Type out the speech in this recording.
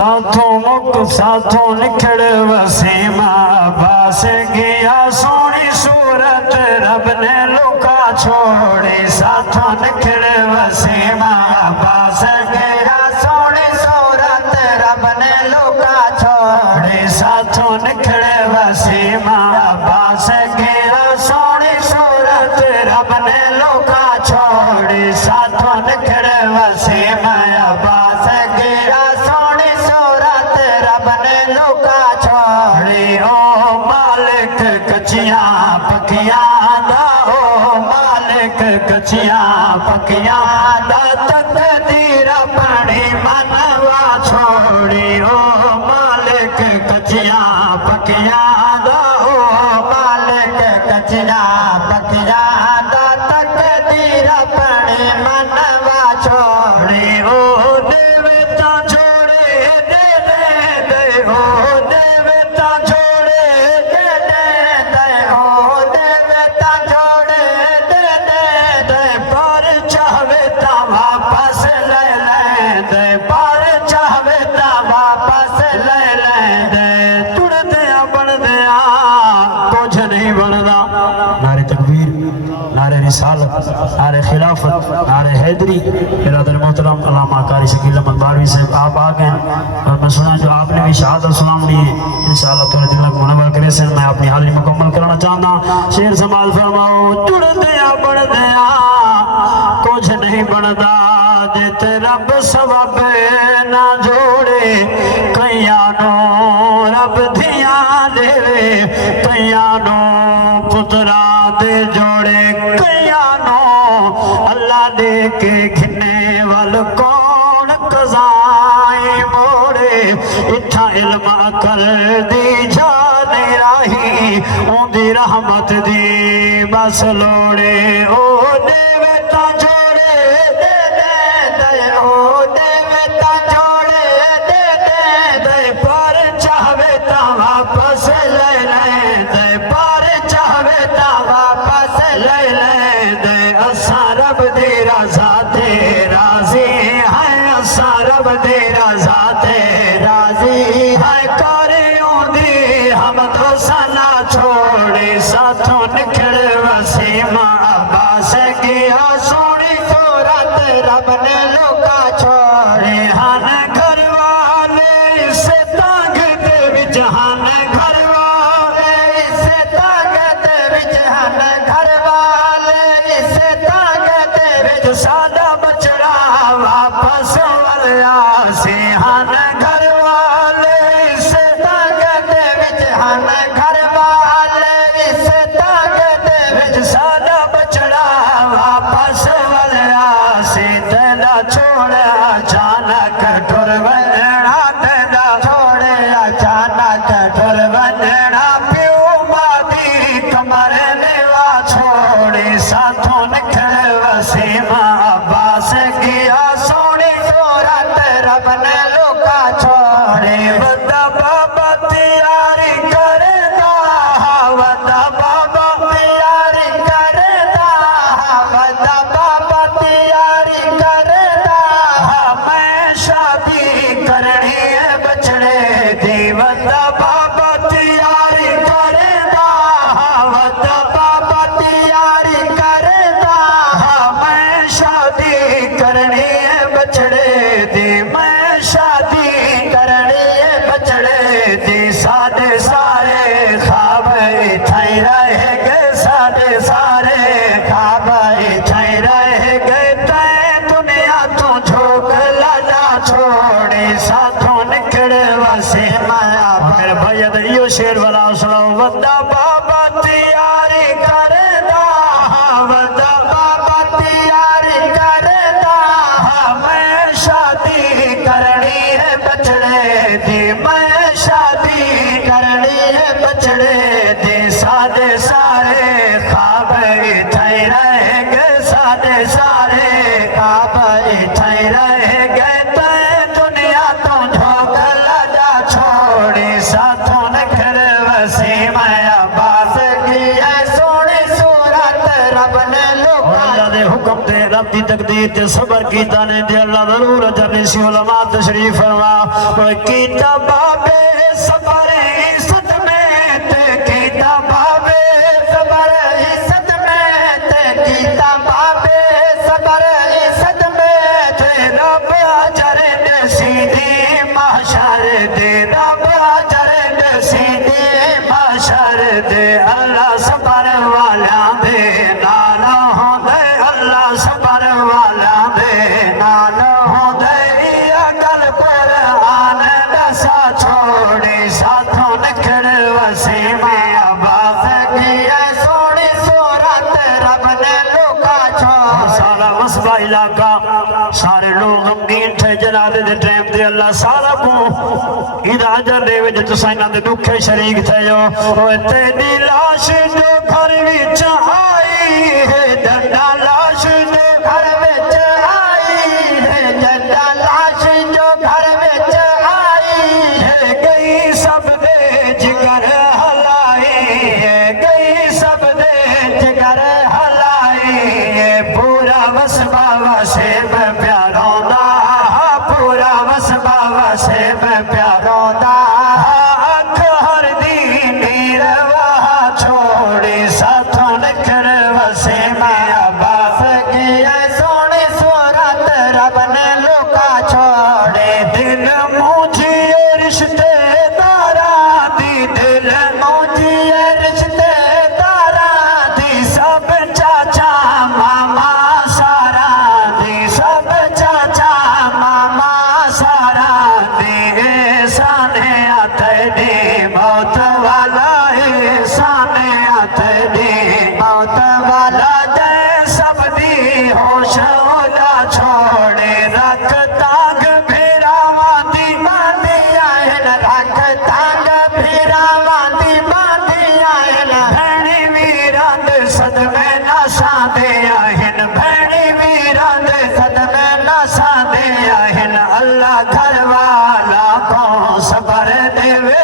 साथों मुक साथों निखड़ वसीमा बास गया सोनी सूरत रब ने लुका छोड़ी साथों निखड़ वसीमा बास गया सोनी सूरत रब ने लुका छोड़ी साथों निखड़ वसीमा बास गया सोनी सूरत रब ने लुका छोड़ी साथों निखड़ वसीमा बास गया कचियां पकियां दा ओ मालिक कचियां पकियां दा तकदीर अपनी मनवा छोड़ी ओ मालिक कचियां पकियां दा ओ मालिक कचियां पकियां दा तकदीर अपनी मनवा छोड़ी ओ देवता छोड़े दे दे दे ओ देवता नारे खिलाफत नारे हैदरी बिरादर मोहतरम अल्लामा कारी शकील अहमद बारवी साहब आप आ गए और मैं सुना जो आपने भी शहादत सलाम लिए इंशाअल्लाह थोड़े दिन लग मुनव्वर करे से मैं अपनी हाजिरी मुकम्मल करना चाहता शेर संभाल फरमाओ जुड़दे बढ़दे कुछ नहीं बनदा जे रब सबब ना जोड़े कईयां नो रब धिया देवे कईयां नो पुत्रा दे जोड़े अल्लाह दे के खिने वाल कौन कज़ाए मोड़े इत्था इल्म अकल दी जाने राही उंदी रहमत दी बस लोड़े ओ देवता जोड़े दे दे दे ओ देवता जोड़े दे दे दे पर चाहे ता वापस ले ले दे पर चाहे ता वापस ले ले दे असा रब दे रज़ा ते राज़ी है असा रब दे रज़ा ते राज़ी है करे ओंदी हम तो सना छोड़े साथों निखड़ वसीमा अब्बास गया सोनी सूरत रब ने लुका छोड़े हन घर वाले इसे तांग दे विच हन घर वाले इसे तांग दे विच हन घर वाले इसे सादा बचड़ा वापस वालिया से हन घर वाले इसे ताकत विच हन घर वाले इसे ताकत विच सादा बचड़ा वापस वालिया से तेरा छोड़ा अचानक टुर वञणा तेरा छोड़े अचानक टुर वञणा प्यो मादी कमर लेवा छोड़े साथों निखड़ वसीमा अब्बास गया सोनी सूरत रब ने लुका छोड़े वदा बाबा तैयारी करदा वदा बाबा तैयारी करदा वदा बाबा तैयारी करदा मैं शादी करनी है बचड़े दी वदा बाबा तैयारी करदा वदा बाबा तैयारी करदा शादी करनी है बचड़े दी मैं शादी करनी है बचड़े दी सादे सारे ख्वाब इत्थाई रह गए सादे सारे ख्वाब इत्थाई रह गए तै दुनिया तो झोंक लाना छोड़े साथों निखड़ वसीमा फिर भैया यो शेर वाला सुनाओ वदा बाबा तैयारी करदा वदा बाबा तैयारी करदा मैं शादी करनी है बचड़े दी मैं शादी करनी है बचड़े दी सादे सारे ख्वाब इत्थाई रह गए सादे सारे ख्वाब इत्थाई रह गए तै दुनिया तो झोंक लगा छोड़ी साथों निखड़ वसीमा अब्बास गया सोनी सूरत रब ने लुका हुक्म ते रब दी तकदीर ते सबर कीता ने दिल अल्लाह जरूर जन्नती उलमा तशरीफ फरमा कीता बाबे सबर इज्जत में ते कीता बाबे सबर इज्जत में ते कीता बाबे सबर इज्जत में ते रब अजर नसीदी महशर दे रब अजर नसीदी महशर दे अल्लाह सबर वाला दे नाल होंदे अल्लाह सबर वाला दे नाल होंदे अकल कुरान दसा छोड़ी साथों निकल वसी में आवाज की है सोनी सूरत रब ने लुका छोड़ सारा मसबा इलाका सारे लोग गमगीन थे जनाजे दे टाइम ते अल्लाह सारा को इदा अजर दे विच तुसां इन्हां दे दुखे शरीक थे जो ओए तेरी लाश जो घर विच आई है डंडा लाश जो घर विच आई है डंडा लाश जो घर विच आई है गई सब दे जिगर हलाई है गई सब दे जिगर हलाई है पूरा वसबा वसे प्यारों दा पूरा वसबा वसे प्यारों दा अख हर दी नीरवा छोड़ी साथों निखर वसे मैं अब्बास की है सोनी सूरत रब ने लुका छोड़े दिल मुझे रिश्तेदारा दी दिल मुझे रिश्तेदारा दी सब चाचा मामा सारा दी सब चाचा मामा सारा दी साने आते दी मौत वाला साने आते दी मौत वाला दे सब दी होश उदा छोड़े रख तांग फिरावांदी बांधी आयन रख तांग फिरावांदी बांधी आयन भैणी वीरां दे सदमे नसां दे आहिन भैणी वीरां दे सदमे नसां दे आहिन अल्लाह घर वाला को सबर देवे